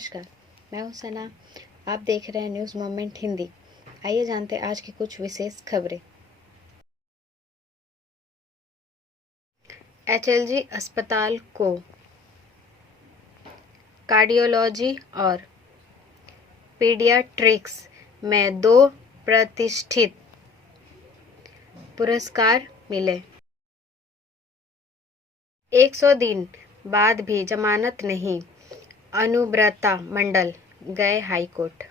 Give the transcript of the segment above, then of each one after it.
नमस्कार, मैं हूं सना। आप देख रहे हैं न्यूज़ मोमेंट हिंदी। आइए जानते हैं आज की कुछ विशेष खबरें। एचएलजी अस्पताल को कार्डियोलॉजी और पीडियाट्रिक्स में 2 प्रतिष्ठित पुरस्कार मिले। 100 दिन बाद भी जमानत नहीं, अनुब्रता मंडल गए हाईकोर्ट।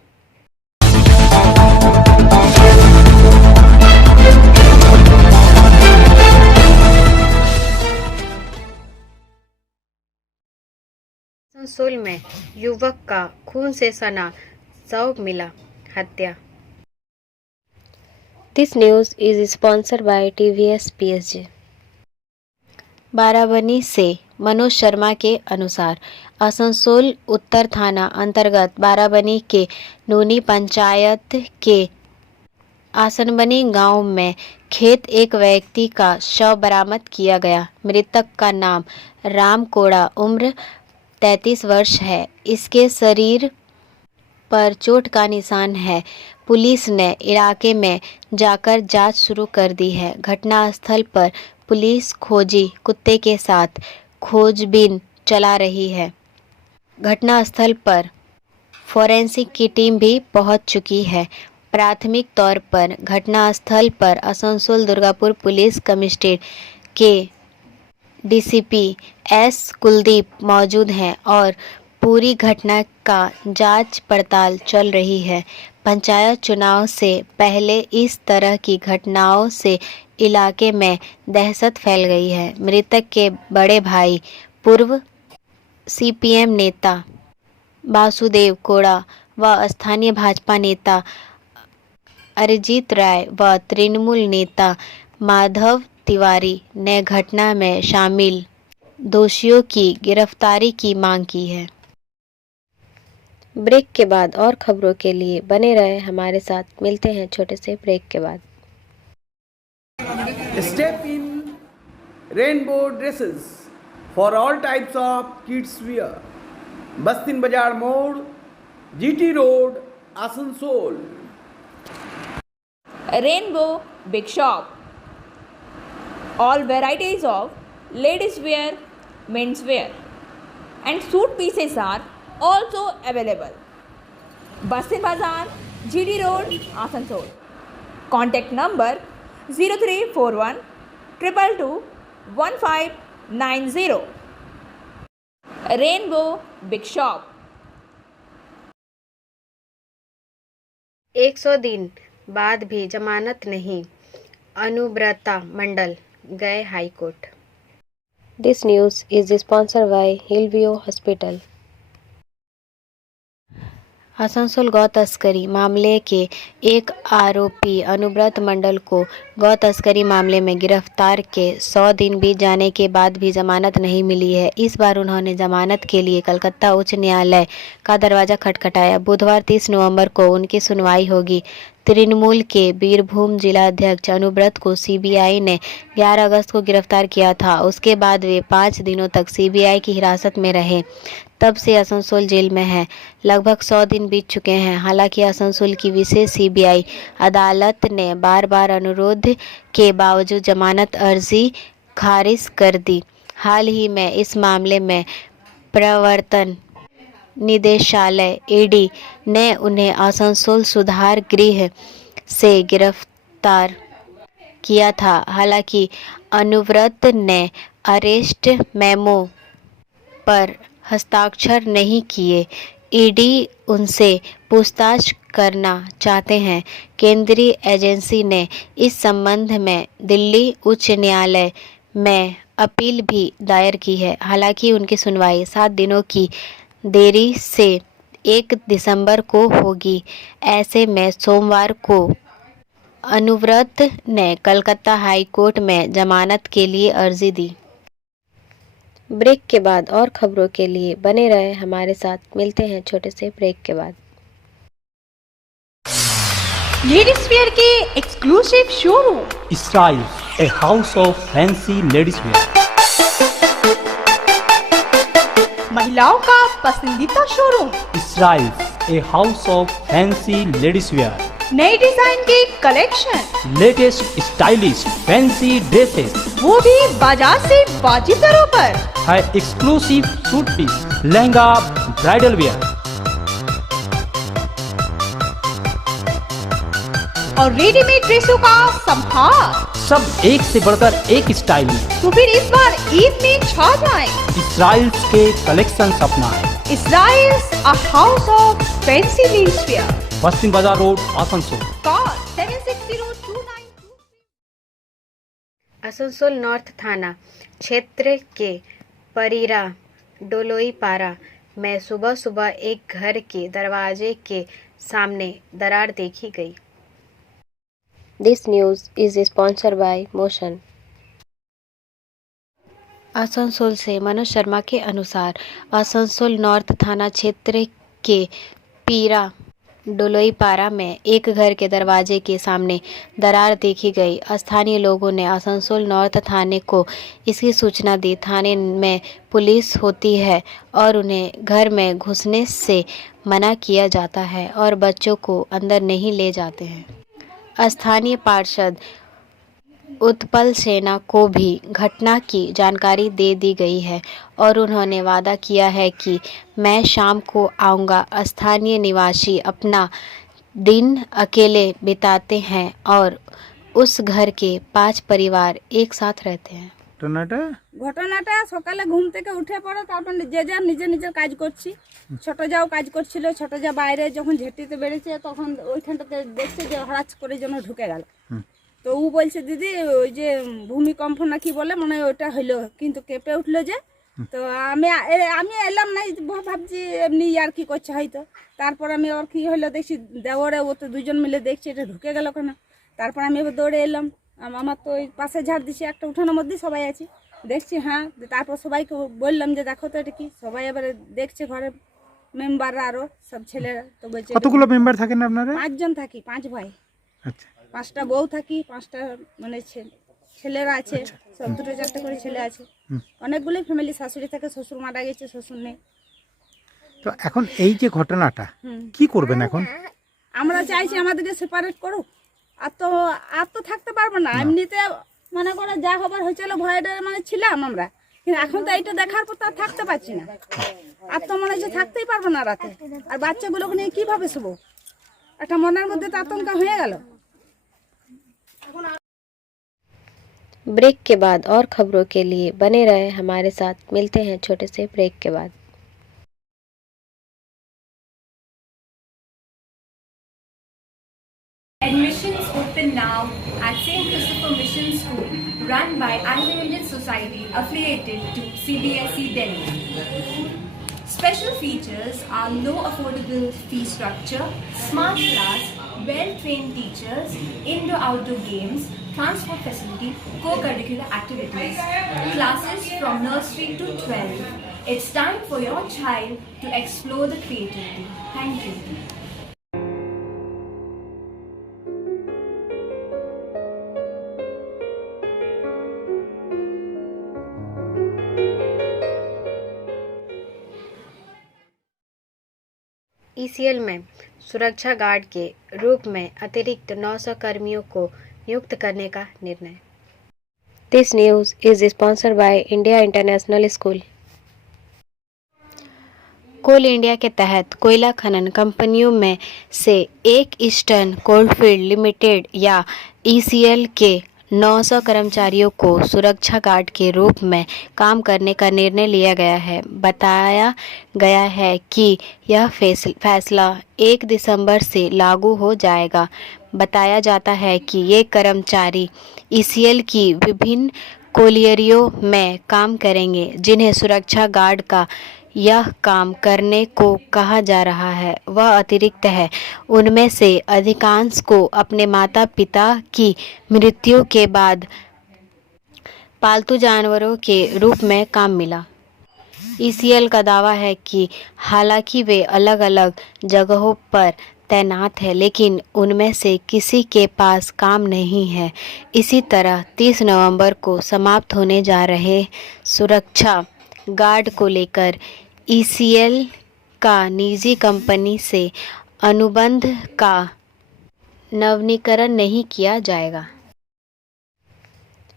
आसनसोल में युवक का खून से सना शव मिला, हत्या। This news is sponsored bye TVS PSG। Barabani से मनोज शर्मा के अनुसार आसनसोल उत्तर थाना अंतर्गत बाराबनी के नूनी पंचायत के आसनबनी गांव में खेत एक व्यक्ति का शव बरामद किया गया। मृतक का नाम राम कोड़ा, उम्र 33 वर्ष है। इसके शरीर पर चोट का निशान है। पुलिस ने इलाके में जाकर जांच शुरू कर दी है। घटनास्थल पर पुलिस खोजी कुत्ते के साथ खोजबीन चला रही है। घटनास्थल पर फोरेंसिक की टीम भी पहुंच चुकी है। प्राथमिक तौर पर घटनास्थल पर आसनसोल दुर्गापुर पुलिस कमिश्नरेट के डीसीपी एस कुलदीप मौजूद हैं और पूरी घटना का जांच पड़ताल चल रही है। पंचायत चुनाव से पहले इस तरह की घटनाओं से इलाके में दहशत फैल गई है। मृतक के बड़े भाई पूर्व सीपीएम नेता वासुदेव कोड़ा व स्थानीय भाजपा नेता अरिजीत राय व तृणमूल नेता माधव तिवारी ने घटना में शामिल दोषियों की गिरफ्तारी की मांग की है। ब्रेक के बाद और खबरों के लिए बने रहे हमारे साथ। मिलते हैं छोटे से ब्रेक के बाद। Step in rainbow dresses for all types of kids wear. Bastin Bazar Mode, GT Road, Asansol. Rainbow Big Shop. All varieties of ladies wear, men's wear and suit pieces are also available. Bastin Bazar, GD Road, Asansol. Contact number 0341 222 1590. Rainbow Big Shop. 100 दिन बाद भी जमानत नहीं, अनुब्रता मंडल गए high court. This news is sponsored bye Hillview hospital. Asansol गौ तस्करी मामले के एक आरोपी अनुब्रत मंडल को गौ तस्करी मामले में गिरफ्तार के 100 दिन बीत जाने के बाद भी जमानत नहीं मिली है। इस बार उन्होंने जमानत के लिए कलकत्ता उच्च न्यायालय का दरवाजा खटखटाया। बुधवार 30 नवंबर को उनकी सुनवाई होगी। तृणमूल के बीरभूम जिला अध्यक्ष अनुब्रत को सीबीआई ने 11 अगस्त को गिरफ्तार किया था। उसके बाद वे 5 दिनों तक सीबीआई की हिरासत में रहे। तब से आसनसोल जेल में है। लगभग 100 दिन बीत चुके हैं। हालांकि आसनसोल की विशेष सीबीआई अदालत ने बार बार अनुरोध के बावजूद जमानत अर्जी खारिज कर दी। हाल ही में इस मामले में प्रवर्तन निदेशालय ईडी ने उन्हें आसनसोल सुधार गृह से गिरफ्तार किया था। हालांकि अनुव्रत ने अरेस्ट मेमो पर हस्ताक्षर नहीं किए। ईडी उनसे पूछताछ करना चाहते हैं। केंद्रीय एजेंसी ने इस संबंध में दिल्ली उच्च न्यायालय में अपील भी दायर की है। हालांकि उनकी सुनवाई 7 दिनों की देरी से 1 दिसंबर को होगी। ऐसे में सोमवार को अनुव्रत ने कलकत्ता हाई कोर्ट में जमानत के लिए अर्जी दी। ब्रेक के बाद और खबरों के लिए बने रहे हमारे साथ। मिलते हैं छोटे से ब्रेक के बाद। लेडीज वेयर के exclusive showroom Style, a house of fancy ladies wear. महिलाओं का पसंदीदा showroom, Israels, a house of fancy ladies wear, नए डिजाइन के collection, latest stylish fancy dresses, वो भी बाजार से वाजिब दरों पर। है exclusive suit piece, lehenga, bridal wear, और रेडीमेड ड्रेसों का संभार। सब एक से बढ़कर एक स्टाइल में। तो फिर इस बार ईद में छा जाएं। इसराइल्स के कलेक्शन अपनाएं। Israel's, a house of fancy ladies wear. बस्तिन बाजार road, Asansol. Call 7602923। Asansol north थाना क्षेत्र के परीरा डोलोईपारा में सुबह सुबह एक घर के दरवाजे के सामने दरार देखी गई। This news is sponsored bye motion. Asansol से मनोज शर्मा के अनुसार आसनसोल नॉर्थ थाना क्षेत्र के पीरा डोलोईपारा में एक घर के दरवाजे के सामने दरार देखी गई। स्थानीय लोगों ने आसनसोल नॉर्थ थाने को इसकी सूचना दी। थाने में पुलिस होती है और उन्हें घर में घुसने से मना किया जाता है और बच्चों को अंदर नहीं ले जाते हैं। स्थानीय पार्षद उत्पल सेना को भी घटना की जानकारी दे दी गई है और उन्होंने वादा किया है कि मैं शाम को आऊँगा। स्थानीय निवासी अपना दिन अकेले बिताते हैं और उस घर के 5 परिवार एक साथ रहते हैं। ঘটনাটা সকালে ঘুম থেকে উঠে পড়ে তারপর যে যার নিজের নিজের কাজ করছি। ছোট যাও কাজ করছিল, ছোট যা বাইরে যখন ঝেঁটিতে বেড়েছে তখন ওইখানটাতে দেখছে যে হঠাৎ করে যেন ঢুকে গেল। তো ও বলছে দিদি ওই যে ভূমিকম্প না কি বলে মনে হয় ওটা হইলো, কিন্তু কেঁপে উঠলো যে। তো আমি এলাম না, ভাবছি এমনি আর কি করছে হয়তো। তারপর আমি ওর কি হলো দেখছি দেওয়ারে ও তো দুজন মিলে দেখছি এটা ঢুকে গেল কেন। তারপর আমি এবার দৌড়ে এলাম। আমার তো ওই পাশে ঝাড় দিছি, একটা উঠানোর মধ্যে সবাই আছি দেখছি। হ্যাঁ, তারপর সবাইকে বললাম যে দেখো তো এটা কি। সবাই এবারে দেখছে, ঘরের মেম্বাররা আরো সব ছেলেরা। তো বলছে কতগুলো মেম্বার থাকেন আপনারা? 5 জন থাকি, 5 ভাই। আচ্ছা, 5টা বউ থাকি, 5টা মানে ছেলেরা আছে, সব 2-4টা করে ছেলে আছে। অনেকগুলোই ফ্যামিলি, শাশুড়ি থাকে, শ্বশুর মারা গেছে, শ্বশুর নেই। তো এখন এই যে ঘটনাটা কি করবেন এখন? আমরা চাইছি আমাদেরকে সেপারেট করুক। আর তো থাকতে পারবো না, এমনিতে মনে করে যা হবার হয়েছিল ভয়টা মানে ছিলাম আমরা, কিন্তু এখন তো এইটা দেখার পর তো আর থাকতে পারছি না। আর তো মনে হচ্ছে থাকতেই পারবো না রাতে। আর বাচ্চাগুলোকে নিয়ে কিভাবে শুবো, একটা মনের মধ্যে তো আতঙ্ক হয়ে গেল। ब्रेक के बाद और खबरों के लिए बने रहे हमारे साथ। मिलते हैं छोटे से ब्रेक के बाद। Admissions open now at St. Christopher Mission School, run by Anglo-Indian Society affiliated to CBSE Delhi. Special features are low affordable fee structure, smart class, well-trained teachers, indoor-outdoor games, transport facility, co-curricular activities, classes from nursery to 12. It's time for your child to explore the creativity. Thank you. ECL में सुरक्षा guard के रूप में अतिरिक्त 900 कर्मियों को नियुक्त करने का निर्णय। This news is sponsored by India International School. Coal India के तहत कोयला खनन कंपनियों में से एक ईस्टर्न कोलफील्ड लिमिटेड या ईसीएल के 900 कर्मचारियों को सुरक्षा गार्ड के रूप में काम करने का निर्णय लिया गया है। बताया गया है कि यह फैसला 1 दिसंबर से लागू हो जाएगा। बताया जाता है कि ये कर्मचारी ईसीएल की विभिन्न कोलियरियों में काम करेंगे जिन्हें सुरक्षा गार्ड का यह काम करने को कहा जा रहा है वह अतिरिक्त है। उनमें से अधिकांश को अपने माता पिता की मृत्यु के बाद पालतू जानवरों के रूप में काम मिला। ईसीएल का दावा है कि हालांकि वे अलग अलग जगहों पर तैनात है लेकिन उनमें से किसी के पास काम नहीं है। इसी तरह 30 नवंबर को समाप्त होने जा रहे सुरक्षा गार्ड को लेकर ECL का निजी कंपनी से अनुबंध का नवीनीकरण नहीं किया जाएगा।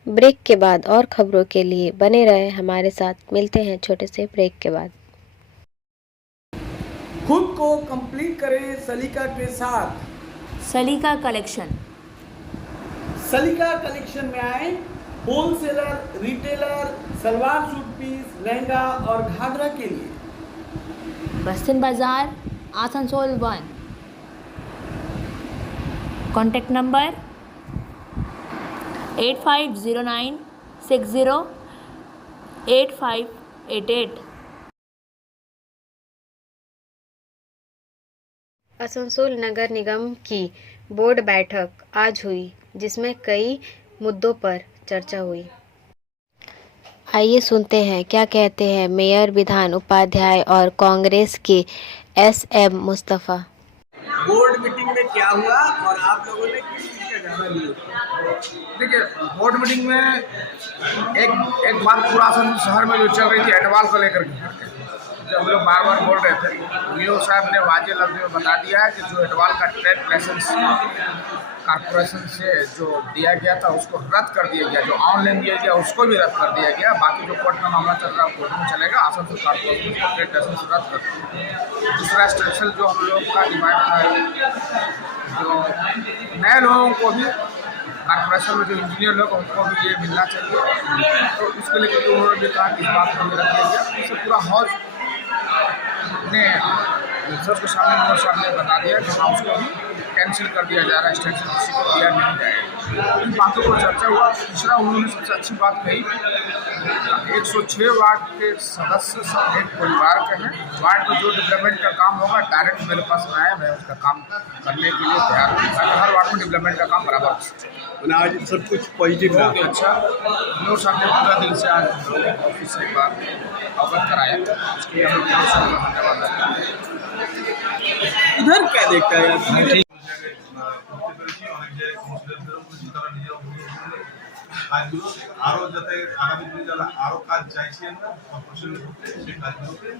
ब्रेक के बाद और खबरों के लिए बने रहे हमारे साथ। मिलते हैं छोटे से ब्रेक के बाद। खुद को कंप्लीट करें सलीका के साथ। सलीका कलेक्शन। सलीका कलेक्शन में आए wholesaler, retailer, salwar suit piece, lehenga और घाघरा के लिए। बस्तिन बाजार, आसनसोल 1। Contact number 8509608588। आसनसोल नगर निगम की बोर्ड बैठक आज हुई, जिसमें कई मुद्दों पर चर्चा हुई। आइए सुनते हैं क्या कहते हैं मेयर विधान उपाध्याय और कांग्रेस के SM मुस्तफ़ा। बोर्ड मीटिंग में क्या हुआ और आप लोगों ने किस चीज़ का जायजा लिया? देखिए, बोर्ड मीटिंग में एक बात पूरा शहर में जो चल रही थी एडवाल को लेकर के, जो हम लोग बार बार बोल रहे थे, वीओ साहब ने वाजे लफ्ज़ में बता दिया है कि जो एडवाल का ट्रेड लाइसेंस कॉर्पोरेशन से जो दिया गया था उसको रद्द कर दिया गया। जो ऑनलाइन दिया गया उसको भी रद्द कर दिया गया। बाकी जो कोर्ट में मामला चल रहा है कोर्ट में चलेगा। आसनसोल कॉर्पोरेशन को ट्रेड लाइसेंस रद्द कर दिया। दूसरा स्ट्रक्चर जो हम लोग का डिमांड था, जो नए लोगों को भी कॉर्पोरेशन में जो इंजीनियर लोग उनको भी ये मिलना चाहिए, तो उसके लिए क्योंकि उन्होंने भी कहा कि इस बात को भी रख दिया गया। इससे पूरा हॉल ने सबके सामने बता दिया कि हाँ उसको भी कैंसिल कर दिया जा रहा है, एक्सटेंशन किसी को दिया नहीं जाएगा। इन बातों पर चर्चा हुआ। तीसरा उन्होंने सबसे अच्छी बात कही, 106 वार्ड के सदस्य सब एक परिवार के हैं। वार्ड में जो डेवलपमेंट का काम होगा डायरेक्ट मेरे पास में आए, मैं उसका काम करने के लिए तैयार हूँ ताकि हर वार्ड में डेवलपमेंट का काम बराबर हो। आज सब कुछ पॉजिटिव बहुत ही अच्छा। हम साहब ने पूरा दिन से आज ऑफिस से एक बार अवगत कराया, उसके लिए हम लोग धन्यवाद देते हैं। इधर क्या देखता है यार? কাজগুলো আরো যাতে আগামী দিনে যারা আরো কাজ চাইছি আমরা কর্পোরেশনের মধ্যে সেই কাজগুলোকে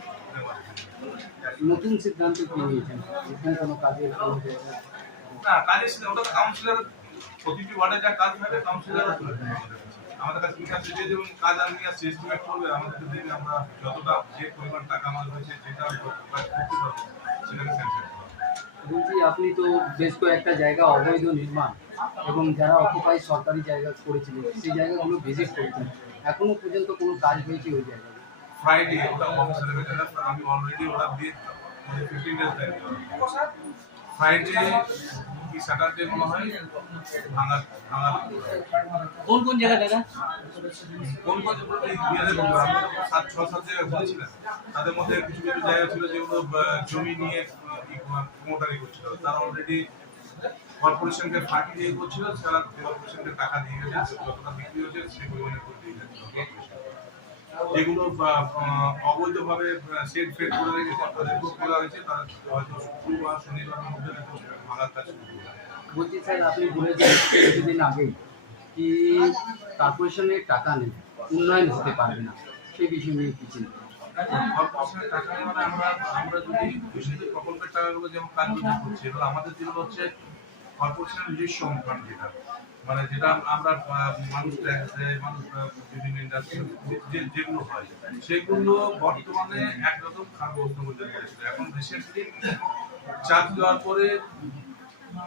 নতুন সিদ্ধান্ত কি নিয়েছেন? এখানে কোনো কাজের না কাজের ওটা কাউন্সিলর প্রতিটি ওয়ার্ডে যা কাজ হবে কাউন্সিলর আমাদের কাছে বিকাশ যে যেমন কাজ আমি আসছি এস্টিমেট করবে আমাদেরকে দেবে, আমরা যতটা যে পরিমাণ টাকা আমার হয়েছে যেটা করতে পারবো সেটাকে স্যাংশন করবো। বলছি আপনি তো বেশ কয়েকটা জায়গা অবৈধ নির্মাণ এবং যারা অকুপাই সরকারি জায়গা করেছিলেন সেই জায়গাগুলো ভিজিট করেছেন, এখনো পর্যন্ত কোনো কাজ হয়েছে ওই জায়গায়? ফ্রাইডে ওটা অফিসারের কাছে আমি অলরেডি ওটা দিয়ে 15 ডেজ টাইম ফ্রাইডে কি স্যাটারডে মনে হয় ভাঙা কোন কোন জায়গা দাদা? কোন কোন বিয়ারে বলবো আমরা 7-6 জায়গায় ঘুরেছিলাম। তাদের মধ্যে কিছু কিছু জায়গা ছিল যেগুলো জমি নিয়ে প্রমোটারি করছিল, তারা অলরেডি কর্পোরেশনকে ফাঁকি দিয়ে করছিল, তারা কর্পোরেশনকে টাকা দিয়ে গেছে, যতটা বিক্রি হয়েছে সেই পরিমাণে করে দিয়ে গেছে। যেগুলো অবৈধভাবে সেট ফেট করে রেখেছে তাদেরকেও বলা হয়েছে তারা হয়তো শুক্রবার শনিবারের মধ্যে ভাঙার কাজ শুরু করবে। বলছি স্যার, আপনি বলেছেন কিছুদিন আগে কি কর্পোরেশনের টাকা নেই, উন্নয়ন হতে পারবে না, সেই বিষয় নিয়ে কি চিন্তা? কর্পোরেশনের টাকা মানে আমরা যদি বিশেষ প্রকল্পের টাকাগুলো যেমন কাজগুলো করছি, এবার আমাদের যেগুলো হচ্ছে কর্পোরেশনের নিজস্ব ফান্ড মানে যেটা আমরা মানুষ ট্যাক্স দেয়, মানুষ বিভিন্ন ইন্ডাস্ট্রি যেগুলো হয় সেগুলো বর্তমানে একরকম খারাপ অবস্থার মধ্যে পড়েছিল। এখন রিসেন্টলি চার্জ দেওয়ার পরে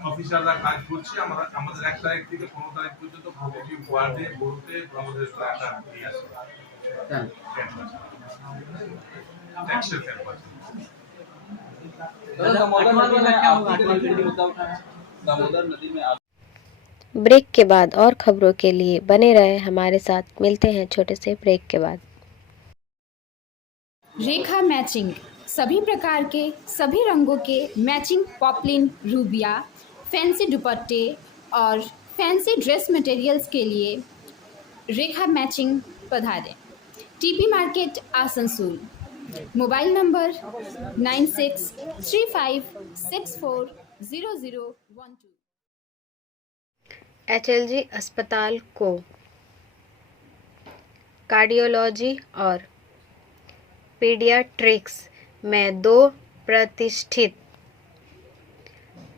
অফিসাররা কাজ করছে। আমাদের 1 তারিখ থেকে 15 তারিখ পর্যন্ত প্রতিটি ওয়ার্ডে বলতে আমাদের টাকা দিয়ে আসে टैक्सर कैंप दामोदर नदी में। ब्रेक के बाद और खबरों के लिए बने रहे हमारे साथ। मिलते हैं छोटे से ब्रेक के बाद। रेखा मैचिंग, सभी प्रकार के सभी रंगों के मैचिंग पॉपलिन, रूबिया, फैंसी दुपट्टे और फैंसी ड्रेस मटेरियल्स के लिए रेखा मैचिंग पधारें। TP market Asansol. Mobile number 9635640012। HLG अस्पताल को कार्डियोलॉजी और पीडियाट्रिक्स में 2 प्रतिष्ठित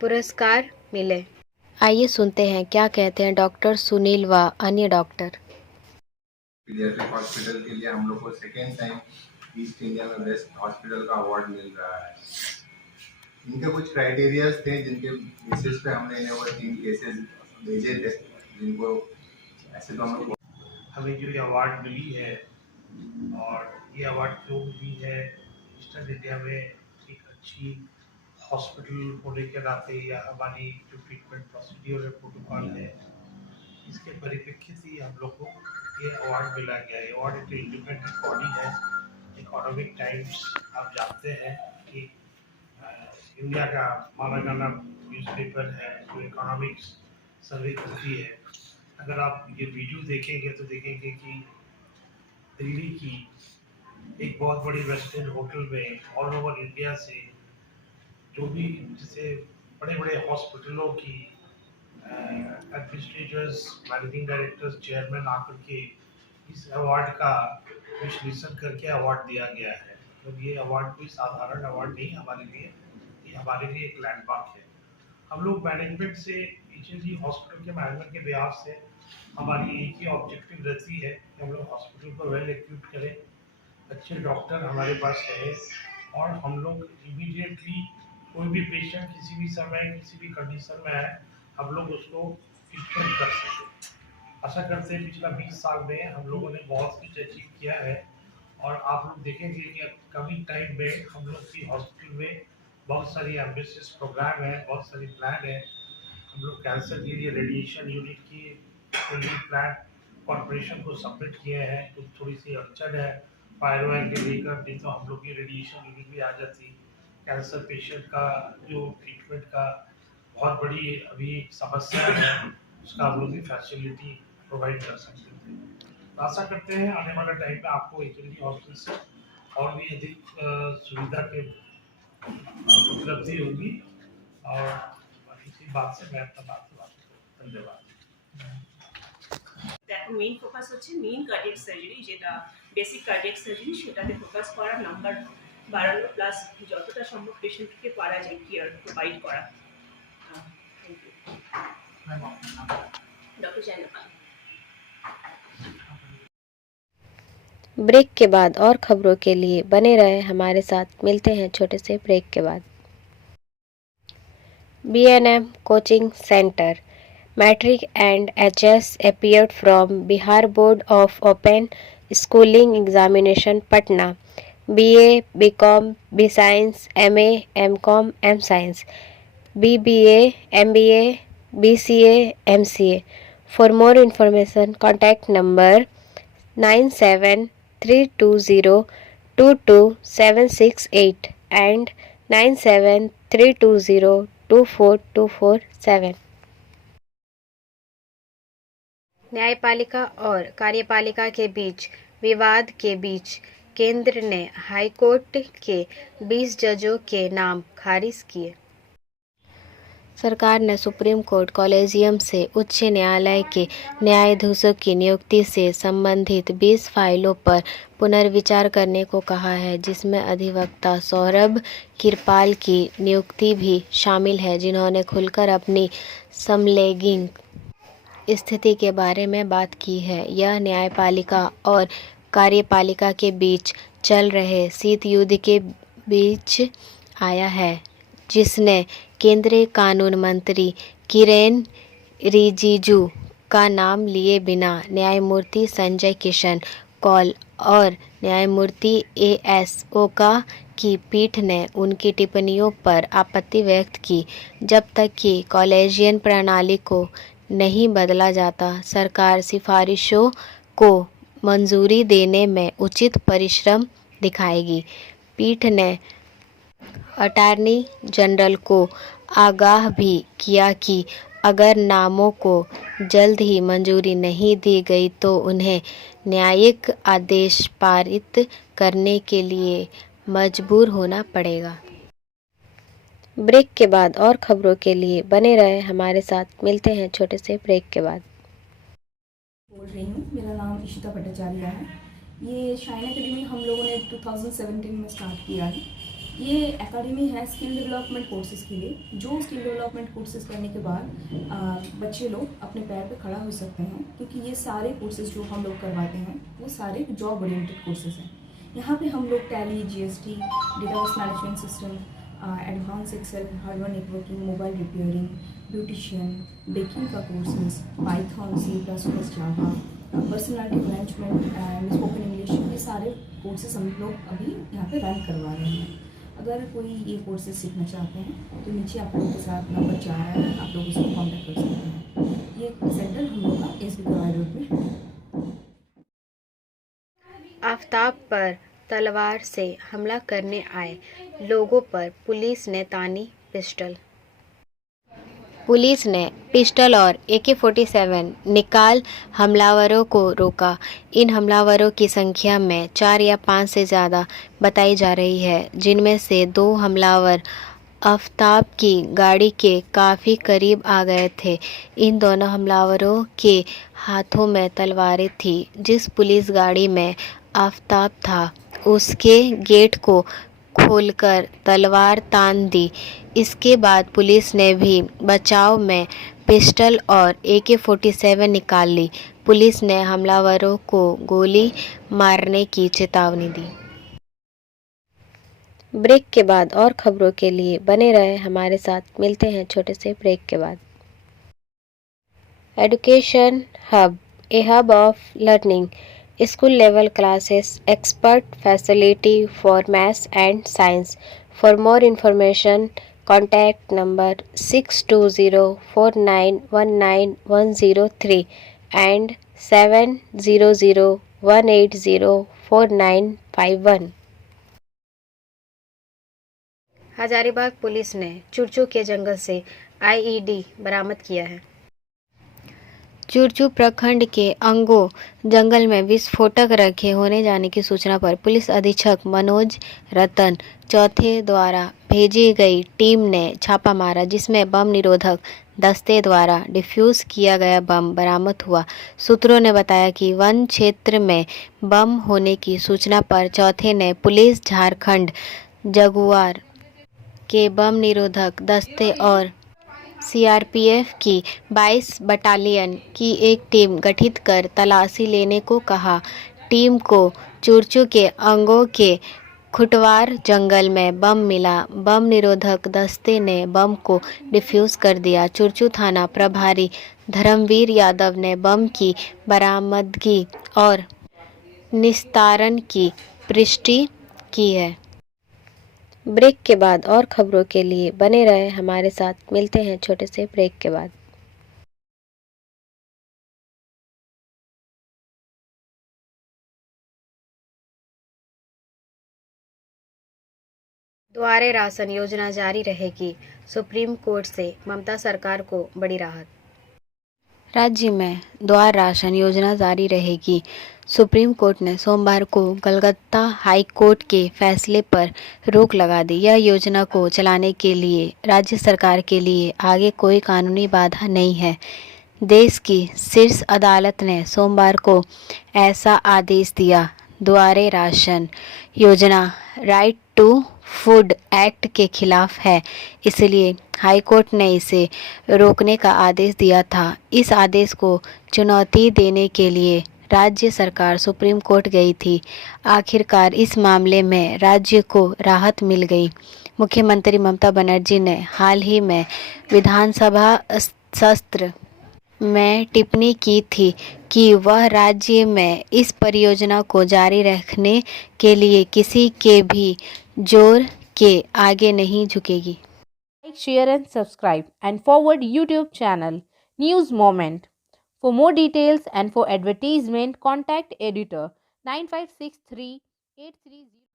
पुरस्कार मिले। आइए सुनते हैं क्या कहते हैं डॉक्टर सुनील व अन्य डॉक्टर। पीडियाट्रिक हॉस्पिटल के लिए हम लोग को सेकेंड टाइम ईस्ट इंडिया में बेस्ट हॉस्पिटल का अवार्ड मिल रहा है। इनके कुछ क्राइटेरियाज थे जिनके बेसिस पे हमने इन्हें वो 3 केसेस भेजे थे, जिनको ऐसे तो हम लोग हमें जो ये अवार्ड मिली है, और ये अवार्ड क्यों मिली है, ईस्टर्न इंडिया में एक अच्छी हॉस्पिटल होने के नाते या हमारी जो ट्रीटमेंट प्रोसीड्यूर है, प्रोटोकॉल है, इसके परिप्रेक्ष्य से हम लोग को ये अवार्ड मिला गया है। अवार्ड एक इंडिपेंडेंट बॉडी है। इकोनॉमिक टाइम्स आप जानते हैं कि इंडिया का माना जाना न्यूज़पेपर है जो इकोनॉमिक्स सर्वे करती है। अगर आप ये वीडियो देखेंगे तो देखेंगे कि दिल्ली की एक बहुत बड़ी वेस्टर्न होटल में ऑल ओवर इंडिया से जो भी जैसे बड़े बड़े हॉस्पिटलों की एडमिनिस्ट्रेटर्स, मैनेजिंग डायरेक्टर्स, चेयरमैन आकर के इस अवार्ड का विश्लेषण करके अवार्ड दिया गया है। मतलब ये अवार्ड कोई साधारण अवार्ड नहीं हमारे लिए, ये हमारे लिए एक लैंडमार्क है। हम लोग मैनेजमेंट से, एचएलजी हॉस्पिटल के मैनेजमेंट के बिहाफ से हमारी एक ही ऑब्जेक्टिव रहती है कि हम लोग हॉस्पिटल को वेल इक्विप करें, अच्छे डॉक्टर हमारे पास है, और हम लोग इमीडिएटली कोई भी पेशेंट किसी भी समय किसी भी कंडीशन में आए, हम लोग उसको ट्रीटमेंट कर सकें। आशा करते हैं पिछला 20 साल में हम लोगों ने बहुत कुछ अचीव किया है, और आप लोग देखेंगे कि कमिंग टाइम में हम लोग की हॉस्पिटल में बहुत सारी एम्बिशियस प्रोग्राम है, बहुत सारी प्लान है। हम लोग कैंसर के लिए रेडिएशन यूनिट की प्लान कॉर्पोरेशन को सबमिट किए हैं। तो थोड़ी सी अड़चन है फायरवेयर के लेकर, नहीं तो हम लोग की रेडिएशन यूनिट भी आ जाती। कैंसर पेशेंट का जो ट्रीटमेंट का बहुत बड़ी अभी समस्या है, उसका हम लोग की फैसिलिटी प्रोवाइड कर सकते थे। तो आशा करते हैं आने वाले टाइम में आपको एचएलजी हॉस्पिटल से और भी अधिक सुविधा के उपलब्धि होगी। और इसी बात से मैं अपना बात समाप्त करता हूं। धन्यवाद। দেখো মেইন ফোকাস হচ্ছে মেইন কার্ডিয়াক সার্জারি, যেটা বেসিক কার্ডিয়াক সার্জারি, সেটাতে ফোকাস করা, নাম্বার বাড়ানো, প্লাস যতটা সম্ভব পেশেন্টকে পারা যায় কেয়ার প্রোভাইড করা। Thank you. Doctor Zainab. Break के बाद और खबरों के लिए बने रहे हमारे साथ। मिलते हैं छोटे से ब्रेक के बाद। BNM coaching centre matric and HS appeared from Bihar Board of Open Schooling Examination Patna. BA, BCom, B-Science, MA, MCom, M-Science, BBA, MBA, BCA, MCA. For more information, contact number 9732022768 and 9732024247. न्यायपालिका और कार्यपालिका के बीच विवाद के बीच केंद्र ने high court के 20 जजों के नाम खारिज किए। सरकार ने सुप्रीम कोर्ट कॉलेजियम से उच्च न्यायालय के न्यायाधीशों की नियुक्ति से संबंधित 20 फाइलों पर पुनर्विचार करने को कहा है, जिसमें अधिवक्ता सौरभ किरपाल की नियुक्ति भी शामिल है, जिन्होंने खुलकर अपनी समलैंगिक स्थिति के बारे में बात की है। यह न्यायपालिका और कार्यपालिका के बीच चल रहे शीत युद्ध के बीच आया है, जिसने केंद्रीय कानून मंत्री किरेन रिजिजू का नाम लिए बिना न्यायमूर्ति संजय किशन कौल और न्यायमूर्ति AS ओका की पीठ ने उनकी टिप्पणियों पर आपत्ति व्यक्त की। जब तक कि कॉलेजियन प्रणाली को नहीं बदला जाता, सरकार सिफारिशों को मंजूरी देने में उचित परिश्रम दिखाएगी। पीठ ने अटॉर्नी जनरल को आगाह भी किया कि अगर नामों को जल्द ही मंजूरी नहीं दी गई तो उन्हें न्यायिक आदेश पारित करने के लिए मजबूर होना पड़ेगा। ब्रेक के बाद और खबरों के लिए बने रहे हमारे साथ। मिलते हैं छोटे से ब्रेक के बाद। बोल रही हूँ, मेरा नाम इशिता भट्टाचार्य है। ये शाइन एकेडमी हम लोगों ने 2017 में स्टार्ट किया है। ये एकेडमी है स्किल डेवलपमेंट कोर्सेज़ के लिए, जो स्किल डेवलपमेंट कोर्सेज़ करने के बाद बच्चे लोग अपने पैर पे खड़ा हो सकते हैं, क्योंकि ये सारे कोर्सेज़ जो हम लोग करवाते हैं वो सारे जॉब ओरिएंटेड कोर्सेज़ हैं। यहाँ पे हम लोग Tally, GST, database management system, advance Excel, hardware networking, mobile repairing, beautician, baking का courses, Python, C++, Java, personality management and spoken English, ये सारे कोर्सेज हम लोग अभी यहाँ पे रन करवा रहे हैं। अगर कोई ये कोर्सेज सीखना चाहते हैं तो नीचे आप लोगों के साथ नंबर 4 है, आप लोग उसको कॉन्टैक्ट कर सकते हैं। ये सेंटर हम लोग का SB कवाई रोड में है। आफताब पर तलवार से हमला करने आए लोगों पर पुलिस ने तानी पिस्टल। पुलिस ने पिस्टल और AK-47 निकाल हमलावरों को रोका। इन हमलावरों की संख्या में 4 या 5 से ज़्यादा बताई जा रही है, जिनमें से 2 हमलावर आफताब की गाड़ी के काफ़ी करीब आ गए थे। इन दोनों हमलावरों के हाथों में तलवारें थी। जिस पुलिस गाड़ी में आफताब था उसके गेट को खोलकर तलवार तान दी। इसके बाद पुलिस ने भी बचाव में पिस्टल और AK-47 निकाल ली। पुलिस ने हमलावरों को गोली मारने की चेतावनी दी। ब्रेक के बाद और खबरों के लिए बने रहे हमारे साथ। मिलते हैं छोटे से ब्रेक के बाद। Education hub, A hub of learning, school level classes, expert facility for maths and science. For more information, contact number 6204919 and 7001804951। Hazaribagh police ने चुरचू के जंगल से IED बरामद किया है। चुरचू प्रखंड के अंगो जंगल में विस्फोटक रखे होने जाने की सूचना पर पुलिस अधीक्षक मनोज रतन चौथे द्वारा भेजी गई टीम ने छापा मारा, जिसमें बम निरोधक दस्ते द्वारा डिफ्यूज़ किया गया बम बरामद हुआ। सूत्रों ने बताया कि वन क्षेत्र में बम होने की सूचना पर चौथे ने पुलिस झारखंड जगुआर के बम निरोधक दस्ते और CRPF की 22 बटालियन की एक टीम गठित कर तलाशी लेने को कहा। टीम को चुरचू के अंगों के खुटवार जंगल में बम मिला। बम निरोधक दस्ते ने बम को डिफ्यूज़ कर दिया। चुरचू थाना प्रभारी धर्मवीर यादव ने बम की बरामदगी और निस्तारण की पुष्टि की है। ब्रेक के बाद और खबरों के लिए बने रहे हमारे साथ। मिलते हैं छोटे से ब्रेक के बाद। द्वारे राशन योजना जारी रहेगी, सुप्रीम कोर्ट से ममता सरकार को बड़ी राहत। राज्य में द्वार राशन योजना जारी रहेगी। सुप्रीम कोर्ट ने सोमवार को कलकत्ता हाई कोर्ट के फैसले पर रोक लगा दी। यह योजना को चलाने के लिए राज्य सरकार के लिए आगे कोई कानूनी बाधा नहीं है। देश की शीर्ष अदालत ने सोमवार को ऐसा आदेश दिया। द्वारे राशन योजना राइट टू फूड एक्ट के खिलाफ है, इसलिए हाईकोर्ट ने इसे रोकने का आदेश दिया था। इस आदेश को चुनौती देने के लिए राज्य सरकार सुप्रीम कोर्ट गई थी। आखिरकार इस मामले में राज्य को राहत मिल गई। मुख्यमंत्री ममता बनर्जी ने हाल ही में विधानसभा सत्र में टिप्पणी की थी कि वह राज्य में इस परियोजना को जारी रखने के लिए किसी के भी जोर के आगे नहीं झुकेगी। Like, share and subscribe and forward YouTube channel News Moment. For more details and for advertisement, contact editor 956383.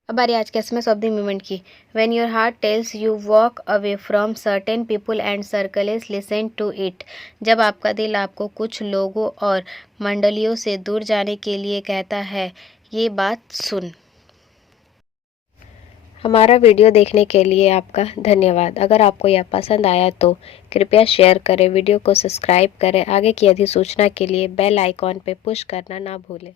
अब बारी आज के SMS ऑफ द मोमेंट की। When your heart tells you walk away from certain people and circles, listen to it. जब आपका दिल आपको कुछ लोगों और मंडलियों से दूर जाने के लिए कहता है, ये बात सुन। हमारा वीडियो देखने के लिए आपका धन्यवाद। अगर आपको यह पसंद आया तो कृपया शेयर करें, वीडियो को सब्सक्राइब करें। आगे की अधिसूचना के लिए बेल आइकॉन पर पुश करना ना भूलें।